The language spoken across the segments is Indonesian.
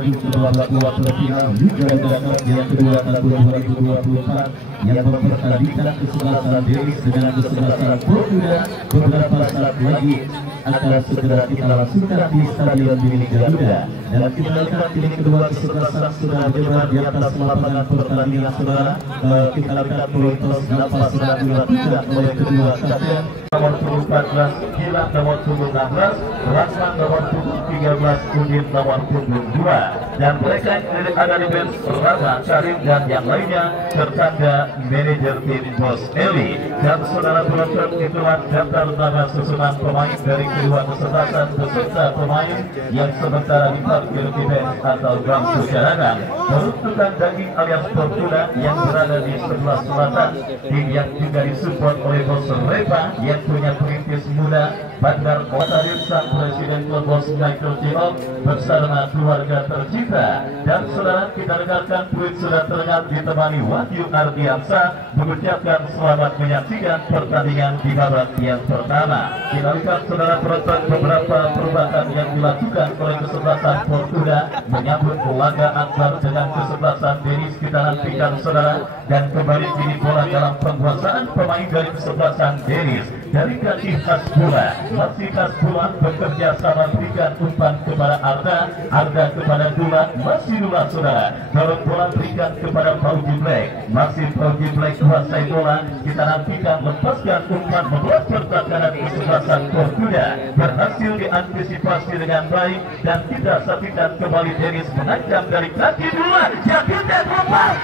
menuju ke babak kuarter final Liga Indonesia yang kedua tahun 2024 yang mempertandingkan kesebelasan Denis dengan kesebelasan Portugal. Beberapa saat lagi akan segera kita langsungkan di Stadion milik Garuda. Dan kita lihat ini kedua kesebelasan sudah berdebat di atas lapangan pertandingan saudara. Kita lihat Politos dapat sudah dilakukan oleh kedua kapten. Nomor 14 Gilang, nomor 16 Rasman, nomor 13 Udin, nomor 2, dan mereka ada di bench Rama, Karim dan yang lainnya serta ada manajer tim Bos Eli. Dan saudara penonton, itulah daftar nama susunan pemain dari kedua kesebelasan beserta pemain yang sementara diparkir di bench atau bangku cadangan. Peruntukan daging alias Fortuna yang berada di sebelah selatan, tim yang juga disupport oleh Bos Repa yang punya perintis muda Bandar Otarir sang Presiden Klub Bos Michael Tiok bersama keluarga tercinta. Dan saudara, kita dengarkan tweet sudah terdengar ditemani Wahyu Ardiansa mengucapkan selamat menyaksikan pertandingan di babak yang pertama. Kita lihat saudara penonton beberapa perubahan yang dilakukan oleh kesebelasan Portuga menyambut laga Akbar dengan kesebelasan Denis. Kita nantikan saudara, dan kembali kini bola dalam penguasaan pemain dari kesebelasan Denis. Dari kaki Hasbullah, masih Hasbullah bekerja sama berikan umpan kepada Arda kepada Dula, masih Dula saudara. Kalau bola berikan kepada Fauji Black, masih Fauji Black kuasai bola. Kita nantikan lepaskan umpan membuat pertahanan kesebelasan Portuga berhasil diantisipasi dengan baik, dan kita saksikan kembali Denis mengancam dari kaki Dula, Jakite lepas.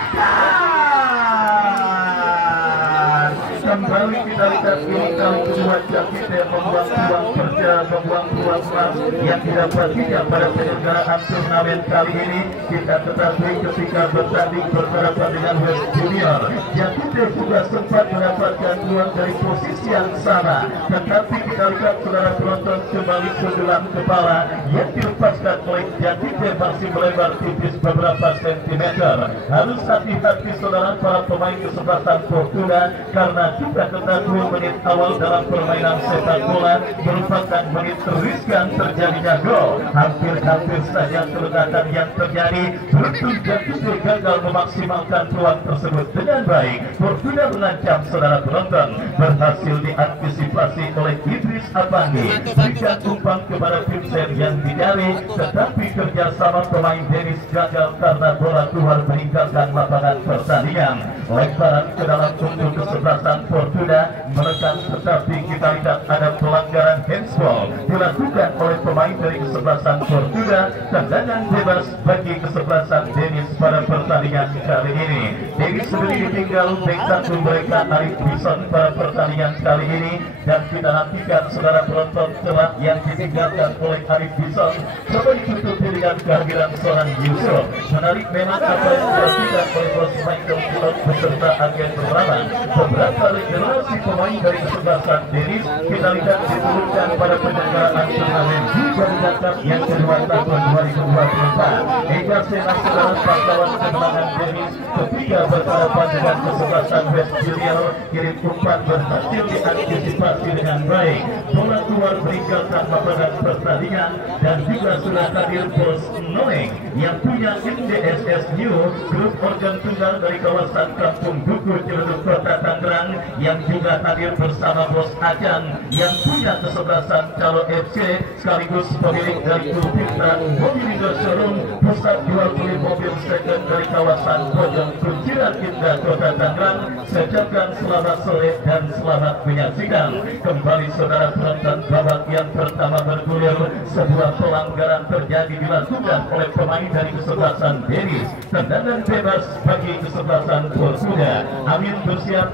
Kembali kita lihat ini kali kedua Jakite membuang peluang yang didapatinya pada penyelenggaraan turnamen kali ini. Kita ketahui ketika bertanding berhadapan dengan West Junior, Jakite juga sempat mendapatkan peluang dari posisi yang sama, tetapi kita lihat saudara penonton kembali segelam kepala yang dilepaskan oleh Jakite masih melebar tipis beberapa sentimeter. Harus hati-hati saudara para pemain kesebelasan Portugal, karena kita ketahui menit awal dalam permainan sepak bola merupakan menit riskan terjadinya gol. Hampir-hampir saja keledakan yang terjadi, beruntung Jakite gagal memaksimalkan peluang tersebut dengan baik. Portugal mengancam saudara penonton, berhasil diantisipasi oleh Idris Apandi, berikan umpan kepada Vincent yang dicari, tetapi kerjasama pemain Denis gagal karena bola keluar meninggalkan lapangan pertandingan. Lemparan ke dalam tunggu kesebelasan Portugal menekan, tetapi kita lihat ada pelanggaran handsball dilakukan oleh pemain dari kesebelasan Portugal. Tendangan bebas bagi kesebelasan Denis pada pertandingan kali ini. Denis sendiri ditinggal back satu mereka Arif Bison pada pertandingan kali ini, dan kita nantikan saudara penonton telah yang ditinggalkan oleh Arif Bison coba ditutupi dengan kehadiran seorang Yusuf. Menarik memang apa yang dilakukan oleh Bos Michael Tiok beserta agen Rama. Beberapa generasi pemain dari kesebelasan Denis kita lihat diturunkan pada penyelenggaraan turnamen Liga Indonesia yang kedua tahun 2024. Hingga senang saudara pahlawan kemenangan Denis ketika berhadapan dengan kesebelasan West Junior, kirim umpan berhasil diantisipasi dengan baik. Bola keluar meninggalkan lapangan pertandingan, dan juga sudah hadir Bos Noeng yang punya MDSS New, grup organ tunggal dari kawasan Kampung Duku, Ciledug, Kota Tangerang, yang juga hadir bersama Bos Acan yang punya kesebelasan Calo FC sekaligus pemilik dari klub Fitra Mobilindo Showroom, pusat jual beli mobil second dari kawasan Bojong Kunciran Indah, Kota Tangerang. Sejakan selamat sore dan selamat menyaksikan. Kembali saudara penonton, babak yang pertama bergulir, sebuah pelanggaran terjadi dilakukan oleh pemain dari kesebelasan Denis. Tendangan bebas bagi kesebelasan Portugal. Amin bersiap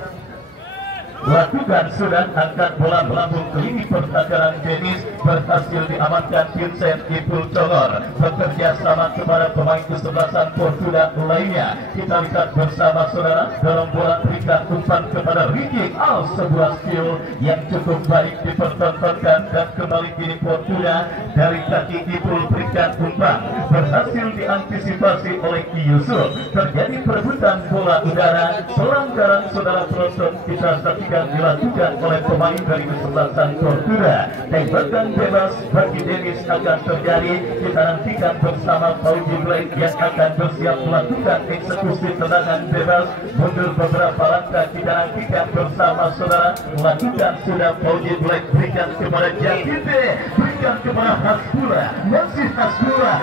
lakukan sudah, angkat bola melambung ke lini pertahanan Denis, berhasil diamankan Vincent Ipul Congor, bekerja sama kepada pemain kesebelasan Portugal lainnya. Kita lihat bersama saudara, dorong bola berikan umpan kepada Ricky Al, sebuah skill yang cukup baik dipertontonkan, dan kembali kini Portugal dari kaki Ipul berikan umpan, berhasil diantisipasi oleh Yusuf. Terjadi perebutan bola udara, pelanggaran saudara penonton. Kita saksikan akan dilakukan oleh pemain dari kesebelasan Fortuna. Tembakan bebas bagi Dennis akan terjadi. Kita nantikan bersama Fauji Blake yang akan bersiap melakukan eksekusi tendangan bebas. Mundur beberapa langkah, kita nantikan bersama saudara. Melakukan sudah Fauji Blake, berikan kepada Jakite, berikan kepada Hasbullah, masih Hasbullah.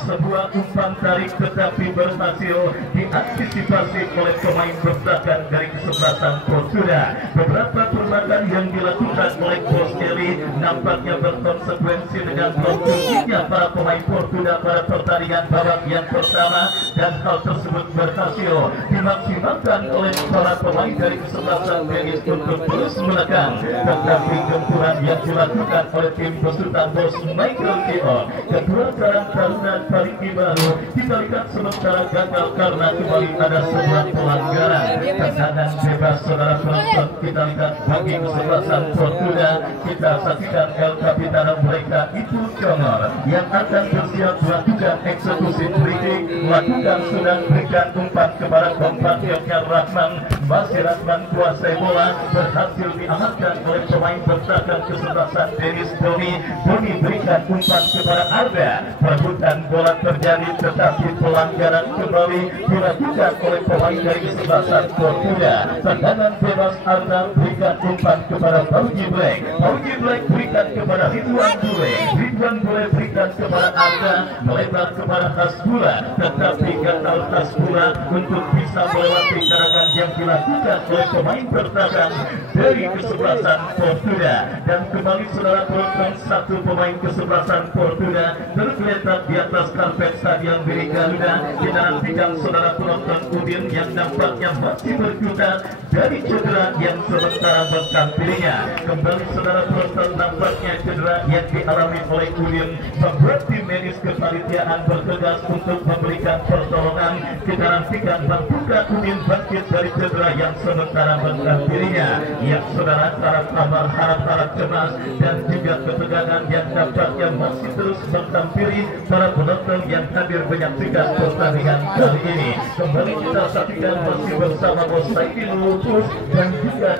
Sebuah umpan tarik tetapi berhasil diantisipasi oleh pemain bertahan dari kesebelasan Fortuna. Beberapa permainan yang dilakukan oleh Bos Kelly nampaknya berkonsekuensi dengan konstruksinya para pemain Fortuna pada pertandingan babak yang pertama, dan hal tersebut berhasil dimaksimalkan oleh para pemain dari kesebelasan Dennis untuk terus menekan. Tetapi gempuran yang dilakukan oleh tim besutan Bos Michael Keo, kedua Karang Taruna Parigi Baru, kita lihat sementara gagal karena kembali ada sebuah pelanggaran. Tendangan bebas saudara penonton, kita lihat bagi kesebelasan Fortuna. Kita saksikan El Capitano mereka itu Congor yang akan bersiap melakukan eksekusi free, melakukan sudah berikan umpan kepada kompatriotnya Rahman. Masih Rahman kuasai bola, berhasil diamankan oleh pemain bertahan kesebelasan Dennis Boni. Boni berikan umpan kepada Arda, perebutan bola terjadi tetapi pelanggaran kembali dilakukan oleh pemain dari kesebelasan Fortuna. Tendangan bebas Arda berikan umpan kepada Fauji Blake. Fauji Blake berikan kepada Ridwan Bule. Ridwan Bule berikan kepada Arda, melebar kepada Hasbullah, tetapi gagal Hasbullah untuk bisa melewati serangan yang dilakukan oleh pemain bertahan dari kesebelasan Fortuna. Dan kembali saudara penonton, satu pemain kesebelasan Fortuna tergeletak di atas karpet Stadion Giri Garuda. Kita nantikan saudara penonton Udin yang nampaknya masih berkutat dari cedera yang sementara berkampilinya. Kembali saudara penonton, nampaknya cedera yang dialami oleh Udin membuat tim medis kepanitiaan bergegas untuk memberikan pertolongan. Kita nantikan mampukah Udin bangkit dari cedera yang sementara berkampilinya. Ya saudara, harap cemas dan juga ketegangan yang nampaknya masih terus bertampili para penonton yang hadir menyaksikan pertandingan kali ini. Kembali kita saksikan masih bersama Bos Saidin Lupus dan juga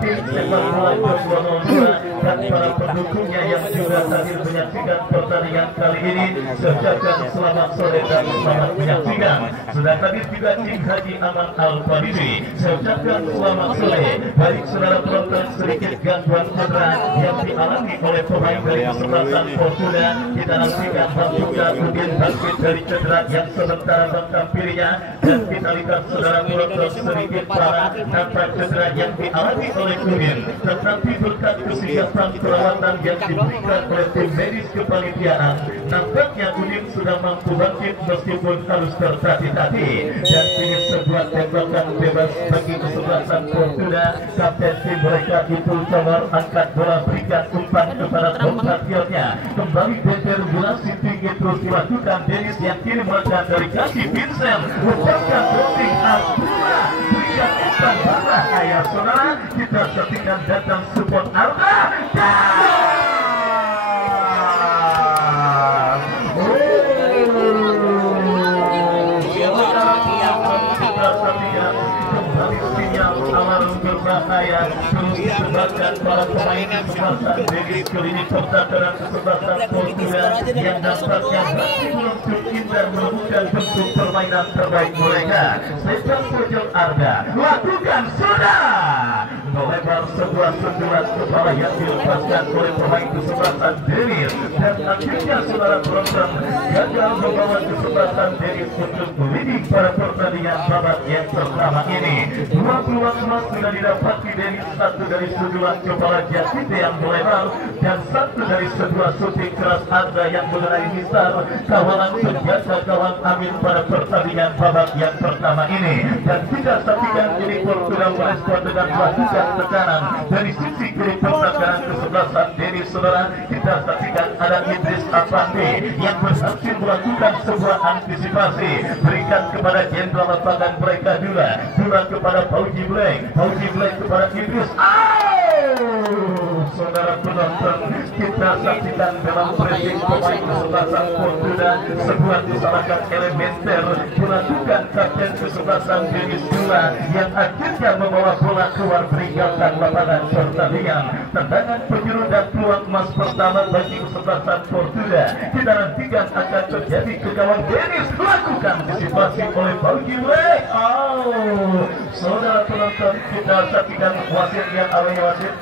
tim sepak bola 202 dan para pendukungnya yang juga hadir menyaksikan pertandingan kali ini. Sejajar selamat sore dan selamat menyaksikan. Sudah hadir juga tim Haji Aman Al-Farizi. Sejajar selamat sore. Baik saudara penonton, sedikit gangguan cedera yang dialami oleh pemain dari kesebelasan Fortuna. Kita nantikan mampukah Udin bangkit dari cedera yang sementara berkampilinya. Dan kita lihat saudara penonton, sedikit parah nampak cedera yang dialami oleh Udin, tetapi berkat kesiapan perawatan yang diberikan oleh tim medis kepanitiaan, nampaknya Udin sudah mampu bangkit meskipun harus tertatih-tatih. Dan ini sebuah tembakan bebas bagi kesebelasan Fortuna. Kapten tim mereka itu Congor angkat bola, berikan umpan kepada kompatriotnya. Kembali determinasi tinggi terus dilakukan Dennis yang kini melekat dari kaki Vincent, ucapkan dropping Abdullah, berikan umpan barah ayah saudara. Kita saksikan datang support Arda. Berbahaya terus disebarkan para pemain kesebelasan Dennis klinik pertahanan kesebelasan Fortuna yang nampaknya masih belum cukup dan menemukan bentuk permainan terbaik mereka. Sejak pojok Arda lakukan sudah melebar sebuah sentuhan kepala yang dilepaskan oleh pemain kesebelasan Dennis, dan akhirnya saudara penonton gagal membawa kesebelasan Dennis untuk leading pada pertandingan babak yang pertama ini. Dua peluang emas sudah didapati Dennis, satu dari sundulan kepala Jakite yang melebar dan satu dari sebuah shooting keras Arda yang mengenai misal kawalan penjaga gawang Amin pada pertandingan babak yang pertama ini. Dan kita saksikan ini Fortuna merespon dengan melakukan tekanan dari sisi kiri pertahanan kesebelasan Dennis saudara. Kita saksikan ada Idris Afandi yang berhasil melakukan sebuah antisipasi, berikan kepada jenderal lapangan mereka Dula kepada Fauji Blake kepada Idris. saudara penonton, kita saksikan dalam pressing pemain kesebelasan Fortuna sebuah kesalahan elementer dilakukan kapten kesebelasan Denis Dula yang akhirnya membawa bola keluar meninggalkan lapangan pertandingan. Tendangan penjuru dan peluang emas pertama bagi kesebelasan Fortuna kita nantikan akan terjadi ke gawang Denis, lakukan antisipasi oleh Pauji Black. Saudara penonton, kita saksikan wasit yang awalnya wasit.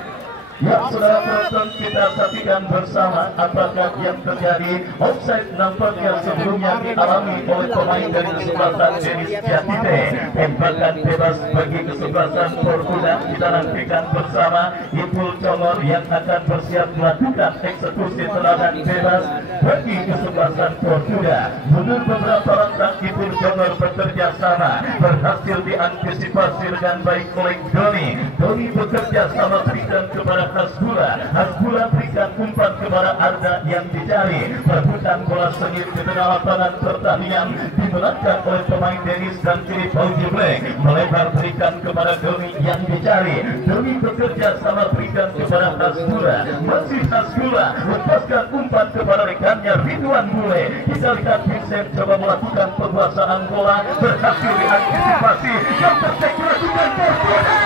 Ya, saudara penonton, kita saksikan bersama apakah yang terjadi. Offside nampaknya sebelumnya dialami oleh pemain dari kesebelasan Denis Jatite. Tembakan bebas bagi kesebelasan Fortuna kita nantikan bersama. Ipul Congor yang akan bersiap melakukan eksekusi tendangan bebas bagi kesebelasan Fortuna. Mundur beberapa langkah, Ipul Congor bekerja sama, berhasil diantisipasi dengan baik oleh Doni. Doni bekerja sama berikan kepada Hasbula berikan umpan kepada Arda yang dicari. Perebutan bola sengit di tengah lapangan pertandingan dimenangkan oleh pemain Denis dan kiri Pauji Black. Melebar berikan kepada Doni yang dicari. Doni bekerja sama berikan kepada Hasbula. Masih Hasbula lepaskan umpan kepada rekannya Ridwan Bule. Kita lihat Vincent coba melakukan penguasaan bola, berhasil diantisipasi yang tercecer lakukan Fortuna.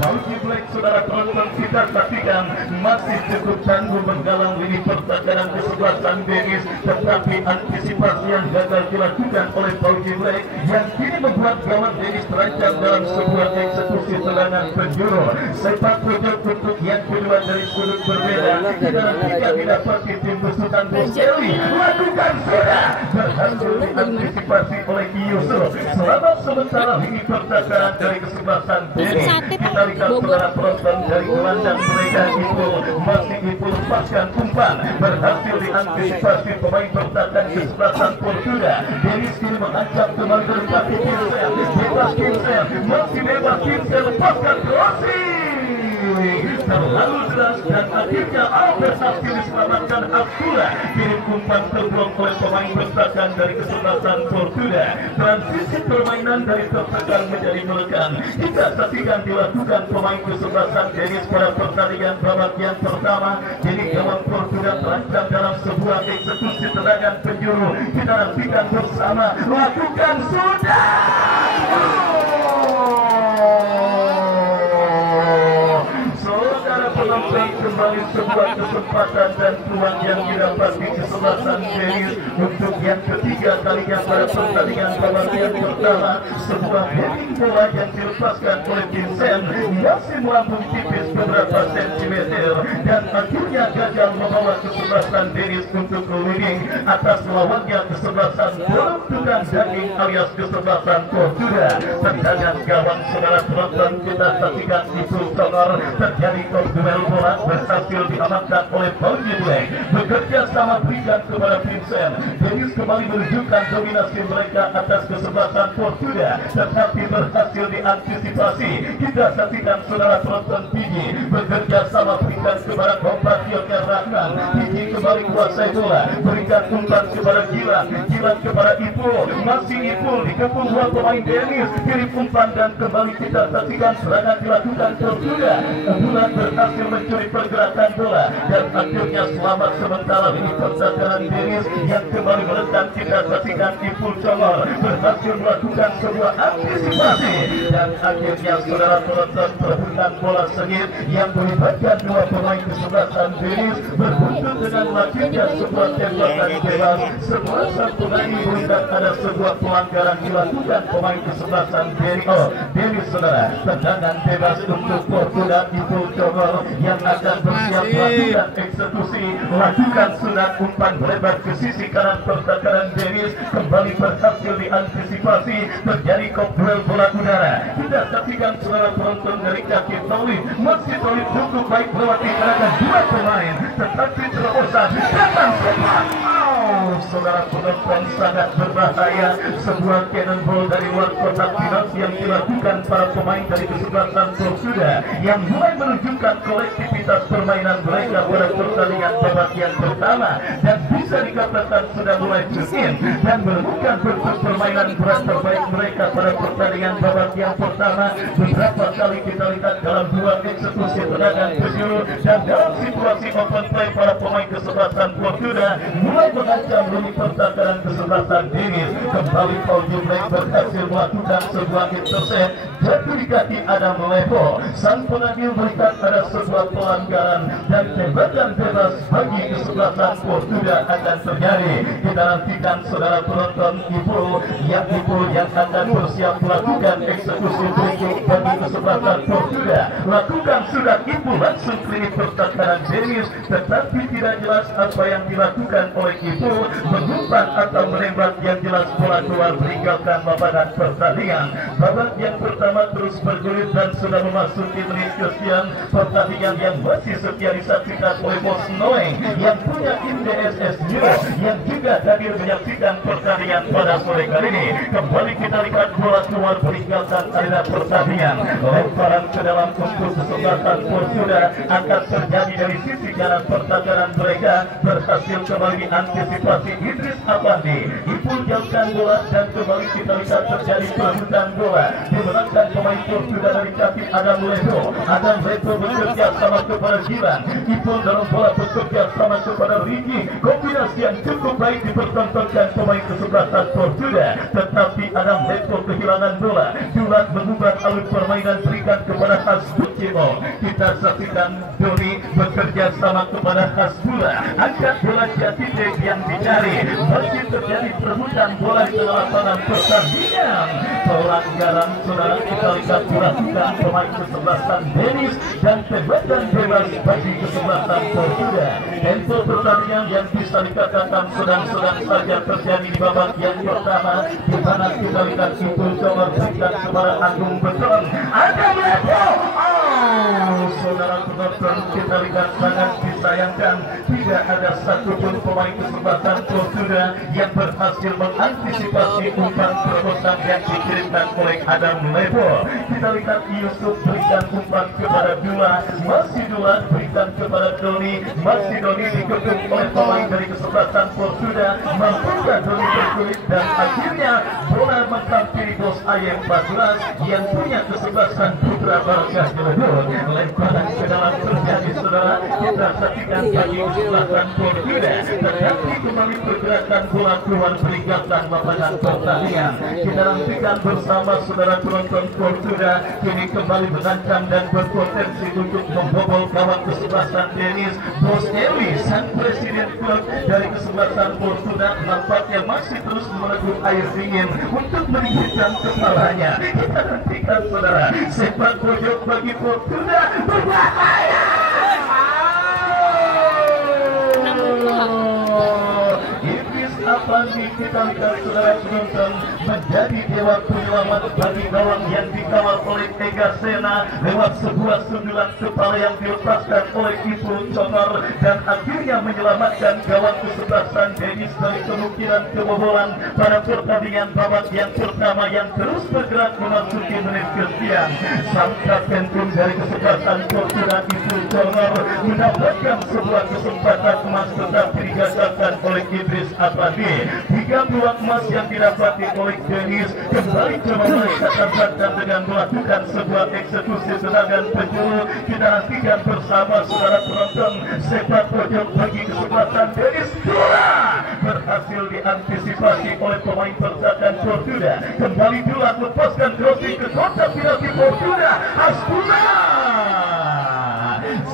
Pauji Black, saudara penonton, kita saksikan masih cukup tangguh menggalang lini pertahanan kesebelasan Denis, tetapi antisipasi yang gagal dilakukan oleh Pauji Black yang kini membuat gawang Denis terancam dalam sebuah eksekusi tendangan penjuru. Sepak pojok untuk yang kedua dari sudut berbeda kita nantikan didapati tim besutan Boselli, lakukan sudah berhasil diantisipasi oleh Yusuf. Selamat sementara lini pertahanan dari kesebelasan Denis. Kita lihat saudara penonton dari gelandang mereka itu masih itu lepaskan umpan, berhasil diantisipasi pemain bertahan kesebelasan Fortuna. Denis kini mengancam kembali mendekati Vincent, bebas Vincent, masih bebas Vincent, lepaskan crossing terlalu jelas dan akhirnya berhasil diselamatkan Abdullah. Kirim umpan terbuang oleh pemain bertahan dari kesebelasan Fortuna. Transisi permainan dari tertekan menjadi melekan kita saksikan dilakukan pemain kesebelasan Denis pada pertandingan babak yang pertama. Jadi gawang Fortuna terancam dalam sebuah eksekusi tendangan penjuru. Kita nantikan bersama, lakukan sudah. Penonton kembali sebuah kesempatan dan peluang yang didapati kesebelasan Denis untuk yang ketiga kalinya pada pertandingan babak yang pertama. Sebuah heading bola yang dilepaskan oleh Vincent masih melambung tipis beberapa sentimeter dan akhirnya gagal membawa kesebelasan Denis untuk leading atas lawannya kesebelasan Peruntukan Daging alias kesebelasan Fortuna. Tendangan gawang saudara penonton kita saksikan Ipul Congor terjadi duel bola berhasil diamankan oleh Pauji Black. Bekerja sama berikan kepada Vincent. Denis kembali menunjukkan dominasi mereka atas kesebelasan Fortuna, tetapi berhasil diantisipasi. Kita saksikan saudara penonton Pigi bekerja sama berikan kepada Kompatio Rahman. Pigi kembali kuasai bola, berikan umpan kepada Gilang. Gilang kepada Ipul, masih Ipul dikepung dua pemain Denis. Kirim umpan dan kembali kita saksikan serangan dilakukan Fortuna. Bulan berhasil mencuri pergerakan bola dan akhirnya selamat sementara ini pertahanan Denis yang kembali menentang. Kita saksikan Ipul Congor berhasil melakukan sebuah antisipasi dan akhirnya saudara penonton perebutan bola sengit yang melibatkan dua pemain kesebelasan Denis berbuntut dengan lakinya sebuah tembakan bebas. Sebuah satu lagi melihat ada sebuah pelanggaran dilakukan pemain kesebelasan Denis saudara. Tendangan bebas untuk Fortuna. Ipul Congor yang akan bersiap melakukan eksekusi, lakukan sunat umpan melebar ke sisi kanan pertahanan Denis, kembali berhasil diantisipasi, terjadi duel bola udara. Kita saksikan saudara penonton dari kaki Tolib, masih Tolib cukup baik melewati gerakan dua pemain, tetapi terobosan datang cepat. Saudara penonton, sangat berbahaya sebuah cannonball dari luar kotak penalti yang dilakukan para pemain dari kesebelasan Fortuna yang mulai menunjukkan kolektivitas permainan mereka pada pertandingan babak yang pertama dan bisa dikatakan sudah mulai jenuh dan menemukan bentuk permainan berat terbaik mereka pada pertandingan babak yang pertama. Beberapa kali kita lihat dalam dua eksekusi tendangan penjuru Portuda mulai mengancam demi pertahanan kesebelasan Denis. Kembali Paul Jumlek berhasil melakukan sebuah intercept jatuh di kaki Adam Lepo. Sang pengadil melihat ada sebuah pelanggaran dan tembakan bebas bagi kesebelasan Portuda akan terjadi. Kita nantikan saudara penonton Ibu yang akan bersiap melakukan eksekusi berikut bagi kesebelasan Portuda. Lakukan sudah Ibu langsung klinik pertahanan Denis, tetapi tidak jelas apa yang dilakukan oleh Ibu, mengumpan atau menembak yang jelas bola keluar meninggalkan lapangan pertandingan. Babak yang pertama terus bergulir dan sudah memasuki menit ke-9 pertandingan yang masih setia disaksikan oleh Bos Noeng yang punya tim DSS Euro yang juga hadir menyaksikan pertandingan pada sore kali ini. Kembali kita lihat bola keluar meninggalkan arena pertandingan. Lemparan ke dalam untuk kesebelasan Portuda akan terjadi dari sisi kanan pertahanan mereka, berhasil kembali diantisipasi Idris Abandi. Ipul jauhkan bola dan kembali kita lihat terjadi perebutan bola dimenangkan pemain Portuda dari kaki Adam Lepo. Adam Lepo bekerja sama kepada Gilang. Ipul dalam bola bekerja sama kepada Ricky. Kombinasi yang cukup baik dipertontonkan pemain kesebelasan Portuda, tetapi Adam Lepo kehilangan bola. Julat mengubah alur permainan, berikan kepada Hasbucimo. Kita saksikan Doni bekerja sama kepada Hasbula. Angkat bola Jatide yang dicari. Masih terjadi perebutan bola di dalam lapangan pertandingan. Pelanggaran saudara kita lihat dilakukan pemain kesebelasan Denis dan tembakan bebas bagi kesebelasan Portuda. Tempo pertandingan yang bisa dikatakan sedang-sedang saja terjadi di babak yang pertama, di mana kita lihat itu coba berikan kepada Agung Beton. Agung Lepo. Saudara penonton, kita lihat sangat disayangkan tidak ada satupun pemain kesebelasan Portuda yang berhasil mengantisipasi umpan terobosan yang dikirimkan oleh Adam Lepo. Kita lihat Yusuf berikan umpan kepada Dula, masih Dula berikan kepada Doni, masih Doni dikepung oleh pemain dari kesebelasan Portuda. Mampukah Doni berkulit dan akhirnya bola menghampiri Bos Ayem 14 yang punya kesebelasan Putra Barokah Ciledug. Lemparan ke dalam terjadi saudara, kita saksikan bagi kesebelasan Portuda, tetapi kembali pergerakan bola keluar meninggalkan lapangan pertandingan. Kita nantikan bersama saudara penonton Portuda kini kembali mengancam dan berpotensi untuk membobol gawang kesebelasan Denis. Bos Ewi, sang presiden klub dari kesebelasan Portuda, nampaknya masih terus meneguh air dingin untuk meninggikan kepalanya. Kita nantikan saudara, sepak pojok bagi Portuda berbahaya. Apalagi kita lihat saudara penonton menjadi dewa penyelamat bagi gawang yang dikawal oleh Ega Sena lewat sebuah sundulan kepala yang dilepaskan oleh Ibu Conor dan akhirnya menyelamatkan gawang kesebelasan Denis dari kemungkinan kebobolan pada pertandingan babak yang pertama yang terus bergerak memasuki menit ke-9. Sang kapten dari kesebelasan Portuda Ibu Conor mendapatkan sebuah kesempatan emas tetapi digagalkan oleh Idris Abadi. 3 peluang emas yang didapati oleh Denis kembali kembali dan dengan melakukan sebuah eksekusi serangan penjuru. Kita nantikan bersama saudara penonton sepak pojok bagi kesebelasan Denis. Dula berhasil diantisipasi oleh pemain pertahanan Portuda. Kembali Dula lepaskan crossing ke kotak penalti Portuda. Hasbula.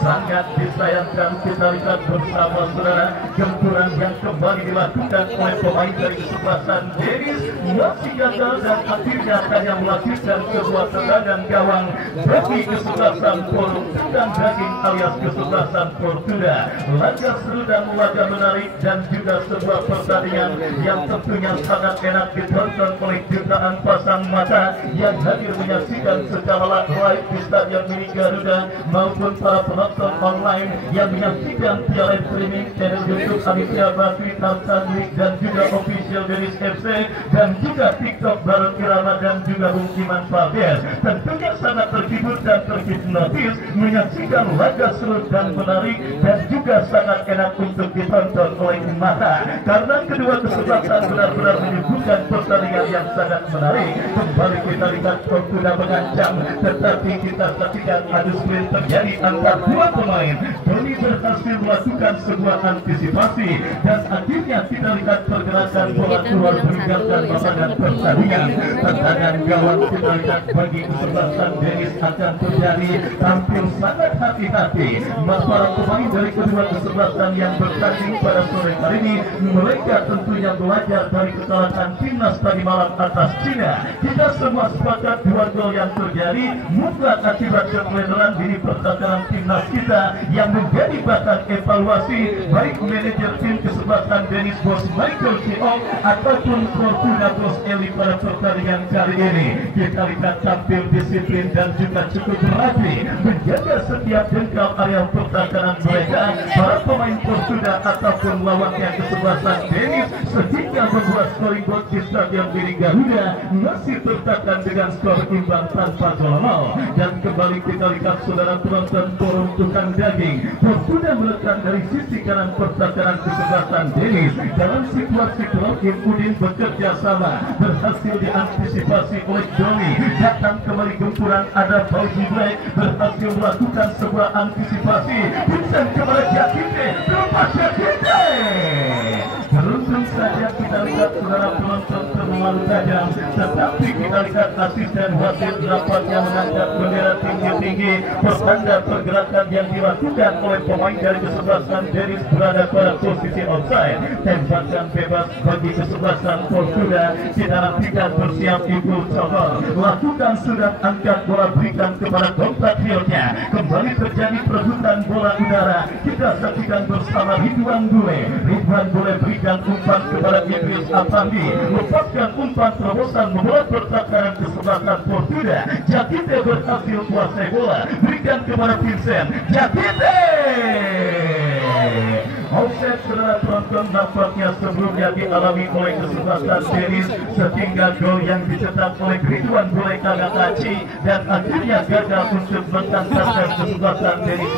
Sangat disayangkan kita lihat bersama saudara gempuran yang kembali dilakukan oleh pemain dari kesebelasan Denis masih gagal dan akhirnya hanya melakukan sebuah serangan gawang bagi kesebelasan Portuda daging alias kesebelasan Portuda. Laga seru dan laga menarik dan juga sebuah pertandingan yang tentunya sangat enak ditonton oleh jutaan pasang mata yang hadir menyaksikan secara live di Stadion Mini Garuda maupun para penonton online yang menyaksikan via streaming channel YouTube Aditya Bakri Tartanik dan juga official Denis FC dan juga TikTok Baron Irama dan juga Bung Iman Fabes. Tentunya sangat terhibur dan terhipnotis menyaksikan laga seru dan menarik dan juga sangat enak untuk ditonton oleh mata karena kedua kesebelasan benar-benar menyuguhkan pertandingan yang sangat menarik. Kembali kita lihat Portuda mengancam tetapi kita saksikan adu sprint terjadi antar dua pemain. Doni berhasil melakukan sebuah antisipasi dan akhirnya kita lihat pergerakan bola keluar meninggalkan lapangan pertandingan. Tendangan gawang kita lihat bagi kesebelasan Dennis akan terjadi, tampil sangat hati-hati. Para pemain dari kedua kesebelasan yang bertanding pada sore hari ini, mereka tentunya belajar dari kesalahan timnas tadi malam atas Cina. Kita semua sepakat dua gol yang terjadi mutlak akibat kelelahan dini pertahanan timnas kita yang menjadi bahan evaluasi baik manajer tim kesebelasan Dennis Bos Michael Ciong ataupun Fortuna Bos Eli pada pertandingan kali ini. Kita lihat tampil disiplin dan juga cukup berhati menjaga setiap jengkal area pertahanan mereka. Para pemain Fortuna ataupun lawannya kesebelasan Dennis sehingga membuat scoring goal di Stadion Giri Garuda masih tertekan dengan skor imbang tanpa gol. Dan kembali kita lihat saudara penonton forum tukang daging, Fortuna melekat dari sisi kanan pertahanan kesebelasan Dennis. Dalam situasi Claudine Udin bekerja sama berhasil diantisipasi oleh Doni. Datang kembali gempuran ada Fauzi Black berhasil melakukan sebuah antisipasi. Vincent kepada Jakite, lepas Jakite. Beruntung saja kita lihat saudara penonton terlalu tajam, tetapi kita lihat asisten wasit dapatnya mengangkat bendera tinggi-tinggi pertanda pergerakan yang dilakukan oleh pemain dari kesebelasan Dennis berada pada posisi offside. Tembakan bebas bagi kesebelasan Fortuna. Kita nantikan bersiap Ibu Cohor. Lakukan sudah angkat bola berikan kepada compatriotnya. Kembali terjadi perebutan bola udara. Kita saksikan bersama Ridwan Bule. Ridwan Bule berikan umpan kepada Idris Afandi. Lepaskan umpan terobosan membuat pertahanan kesebelasan Fortuna. Jakite berhasil kuasai bola. Berikan kepada Vincent. Jakite. Offset saudara penonton nampaknya sebelumnya dialami oleh kesebelasan Dennis sehingga gol yang dicetak oleh Ridwan Bule Kagataci dan akhirnya gagal untuk mengantarkan kesebelasan Dennis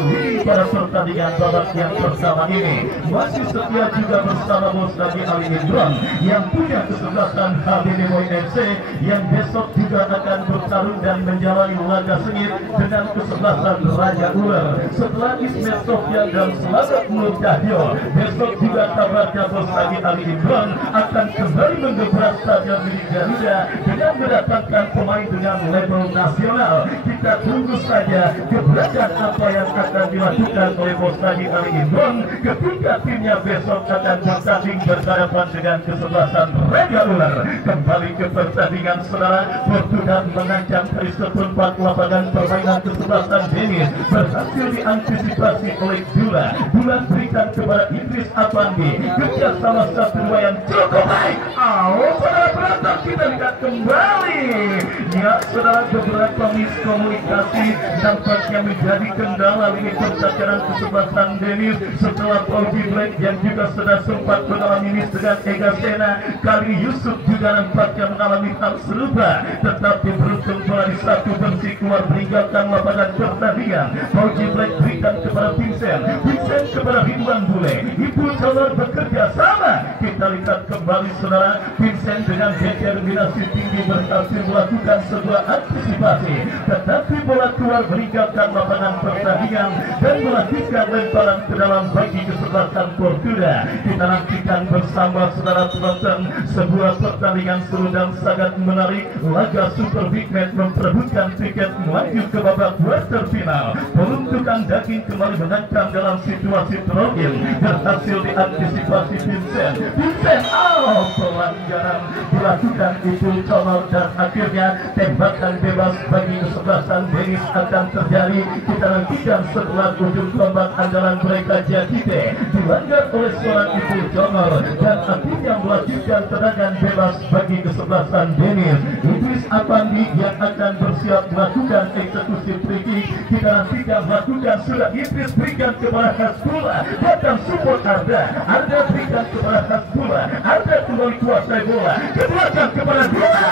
pada pertandingan babak yang pertama ini. Masih setia juga bersama Bos Nabi Ali Imran yang punya kesebelasan HBD Boy FC yang besok juga akan bertarung dan menjalani laga sengit dengan kesebelasan Raja Ular. Setelah Ismail Sofyan dan Selamat Mulcahyo, besok juga kabarnya Bos Nabi Ali Imran akan kembali menggebrak Stadion Giri Garuda dengan mendatangkan pemain dengan label nasional. Kita tunggu saja gebrakan apa yang akan dilakukan oleh Bos Nabi Ali Imran ketika timnya besok akan bertanding berhadapan dengan kesebelasan Raja Ular. Kembali ke pertandingan saudara, Fortuna mengancam dari seperempat lapangan permainan kesebelasan Dennis berhasil diantisipasi oleh Dula. Dula berikan kepada Idris Afandi. Kerja sama satu dua yang cukup baik. Saudara penonton kita lihat kembali. Ya saudara, beberapa miskomunikasi nampaknya menjadi kendala lini pertahanan kesebelasan Dennis setelah Fauzi Black yang juga sudah sempat mengalami miss dengan Ega Sena. Kali Yusuf juga nampaknya mengalami hal serupa, tetapi beruntung bola di satu bersih keluar meninggalkan lapangan pertandingan. Fauzi Black berikan kepada Vincent. Vincent kepada Ridwan Bule. Ibu Cohor bekerja sama. Kita lihat kembali saudara, Vincent dengan determinasi tinggi berhasil melakukan sebuah antisipasi, tetapi bola keluar meninggalkan lapangan pertandingan dan melakukan lemparan ke dalam bagi kesebelasan Fortuna. Kita nantikan bersama saudara penonton sebuah pertandingan seru dan sangat menarik. Laga Super Big Match memperebutkan tiket melaju ke babak quarter final. Peruntukan daging kembali mengancam dalam situasi terakhir. Berhasil diantisipasi Vincent. Pelanggaran dilakukan Ibu Cohor dan akhirnya tembakan bebas bagi kesebelasan Dennis akan terjadi. Kita nantikan setelah ujung tombak andalan mereka Jakite dilanggar oleh seorang Ibu Cohor dan akhirnya melakukan tendangan bebas bagi kesebelasan Dennis. Idris Afandi yang akan bersiap melakukan eksekusi free kick. Kita nantikan melakukan sudah. Idris berikan kepada Hasbullah, datang support Arda berikan kepada Hasbullah, Arda kembali kuasai bola ke belakang kepada Dula.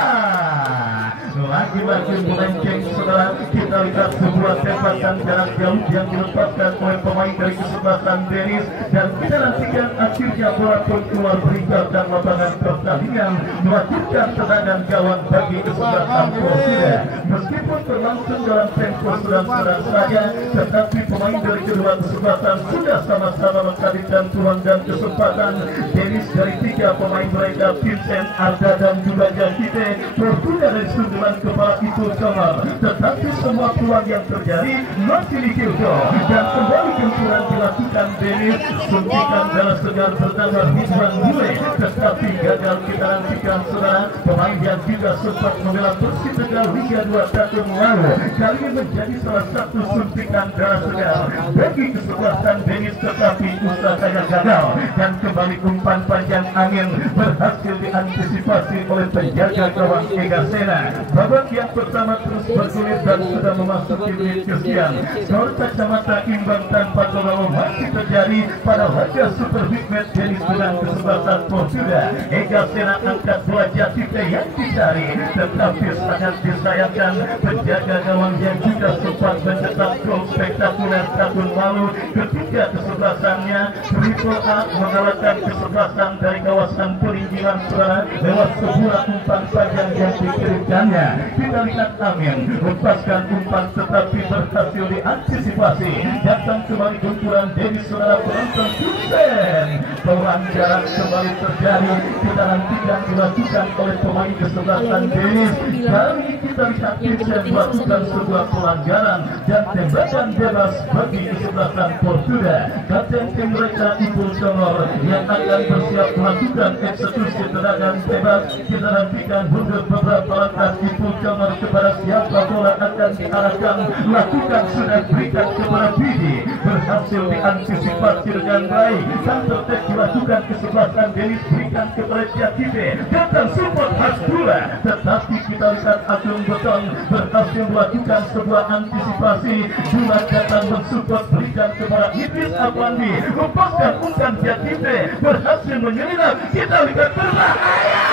Lagi-lagi melenceng saudara. Kita lihat sebuah tembakan jarak jauh yang dilepaskan oleh pemain dari kesebelasan Dennis dan kita nantikan akhirnya bola pun keluar meninggalkan lapangan pertandingan melakukan tendangan gawang bagi kesebelasan Portugal. Meskipun berlangsung dalam tempo sedang-sedang saja, tetapi pemain dari kedua kesebelasan sudah sama-sama menghadirkan peluang dan kesempatan. Dennis dari 3 pemain mereka, Vincent, Arda dan juga Jakite, Portugal dari sundulan kepala itu Kamar. Tetapi semua peluang yang terjadi masih dikiljo dan kembali gempuran dilakukan Dennis. Suntikan darah segar bernama Rizwan Mule, tetapi gagal. Kita nantikan saudara, pemain yang juga sempat membela Persib Tegal Liga 2 tahun lalu kali ini menjadi salah satu suntikan darah segar bagi kesebelasan Dennis, tetapi usahanya gagal dan kembali umpan panjang angin berhasil diantisipasi oleh penjaga gawang Ega Sena. Babak yang pertama terus bergulir dan sudah memasuki menit kesekian. Skor kacamata imbang tanpa gol masih terjadi pada laga Super Big Match Dennis dengan kesebelasan Portugal. Ega Sena angkat bola Jakite yang dicari, tetapi sangat disayangkan penjaga gawang yang juga sempat mencetak gol spektakuler tahun lalu ketika kesebelasannya Triple A mengalahkan kesebelasan dari kawasan Peringgilan saudara lewat sebuah umpan panjang yang dikirimkannya. Kita lihat Amin lepaskan umpan tetapi berhasil diantisipasi. Datang kembali gempuran Dennis saudara, penonton Vincent. Pelanggaran kembali terjadi. Kita nantikan dilakukan oleh pemain kesebelasan Dennis. Kali ini kita lihat Vincent melakukan sebuah pelanggaran dan tembakan bebas bagi kesebelasan Portugal. Kapten tim mereka Ipul Sonor yang akan bersiap melakukan eksekusi tendangan bebas. Kita nantikan mundur beberapa langkah Ipul Sonor kepada siapa bola akan diarahkan. Lakukan sudah berikan kepada Bidi, berhasil diantisipasi dengan baik dan tertek dilakukan kesebelasan Dennis, berikan kepada Jakite. Datang support Hasbula, tetapi kita lihat Agung Beton berhasil melakukan sebuah antisipasi. Bulat datang mensupport, berikan kepada Idris Afandi, lepaskan umpan Jakite, berhasil menyelinap. Kita lihat berbahaya.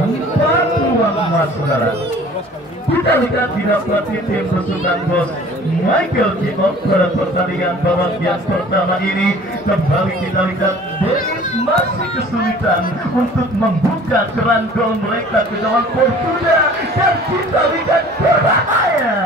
Empat ruang emas saudara. Kita lihat didapati tim besukan bos Michael Kipop pada pertandingan babak yang pertama ini. Kembali kita lihat Dennis masih kesulitan untuk membuka keran gol mereka ke gawang Portugal dan kita lihat berbahaya.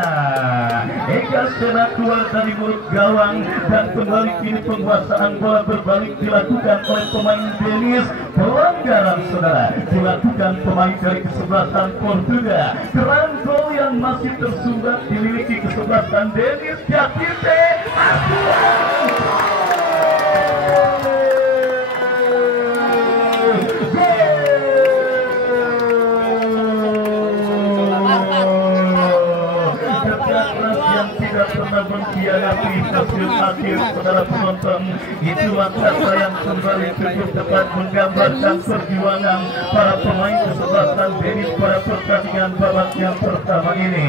Ega Sena keluar dari mulut gawang dan kembali kini penguasaan bola berbalik dilakukan oleh pemain Dennis. Pelanggaran saudara dilakukan pemain dari kesebelasan Portugal. Keran gol yang masih tersumbat dimiliki kesebelasan Dennis. Jakite tidak pernah mengkhianati hasil akhir saudara penonton. Itulah kata yang kembali cukup tepat menggambarkan perjuangan para pemain kesebelasan Dennis pada pertandingan babak yang pertama ini.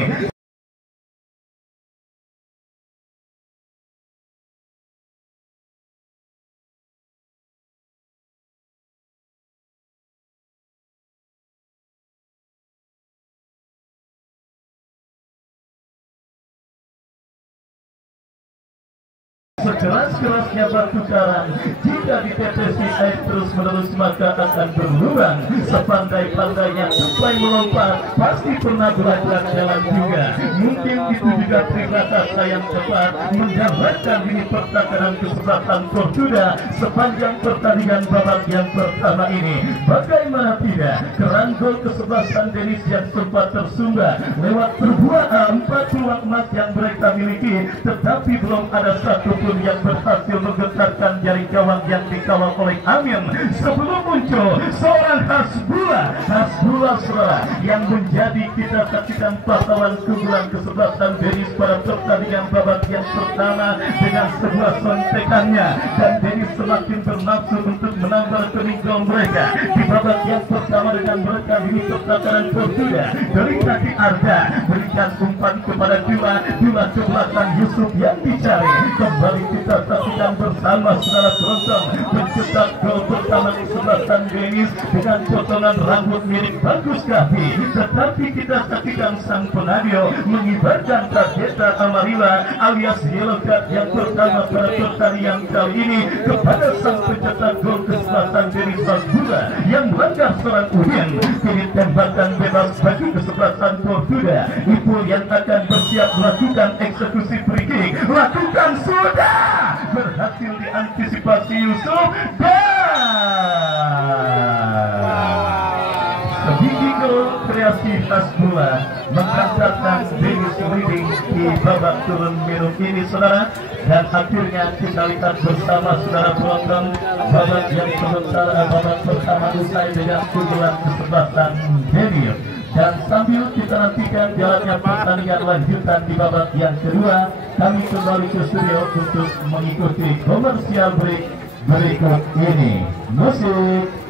Sekeras-kerasnya batu karang, jika ditetesi air terus-menerus maka akan berlubang. Sepandai-pandainya sampai melompat, pasti pernah belajar jalan juga. Mungkin itu juga terima kata yang tepat menggambarkan ini pertakaran kesebelasan Portugal sepanjang pertandingan babak yang pertama ini. Bagaimana tidak, keran gol kesebelasan Dennis yang sempat tersumbat lewat perbuatan 4 peluang emas yang mereka miliki, tetapi belum ada satupun yang berhasil menggetarkan jari gawang yang dikawal oleh Amin. Sebelum muncul seorang Hasbula saudara yang menjadi kita saksikan pahlawan keunggulan kesebelasan Dennis pada pertandingan babak yang pertama dengan sebuah sontekannya, dan Dennis semakin bernafsu untuk menambah rekening gol mereka di babak yang pertama dengan mereka ini pertakaran Portuga dari kaki Arda berikan umpan kepada Dula kebelakang Yusuf yang dicari. Kembali kita saksikan bersama saudara penonton pencetak gol pertama di sebelah Denis dengan potongan rambut mirip Bagus Gavi, tetapi kita saksikan sang penadio mengibarkan tarjeta amarilla alias yellow card yang pertama pada pertandingan kali ini kepada sang pencetak gol kesebelasan Denis Portuga yang melanggar seorang Udin. Kini tembakan bebas bagi kesebelasan Portuga. Ipul yang akan bersiap melakukan eksekusi free kick, lakukan sudah, berhasil diantisipasi Yusuf dan sebiji gol kreasi Hasbullah mengantarkan Denis leading di babak turun minum ini saudara. Dan akhirnya kita lihat bersama saudara penonton babak yang babak pertama usai dengan keunggulan kesebelasan Denis. Dan sambil kita nantikan jalannya pertandingan lanjutan di babak yang kedua, kami kembali ke studio untuk mengikuti komersial break berikut ini. Musik.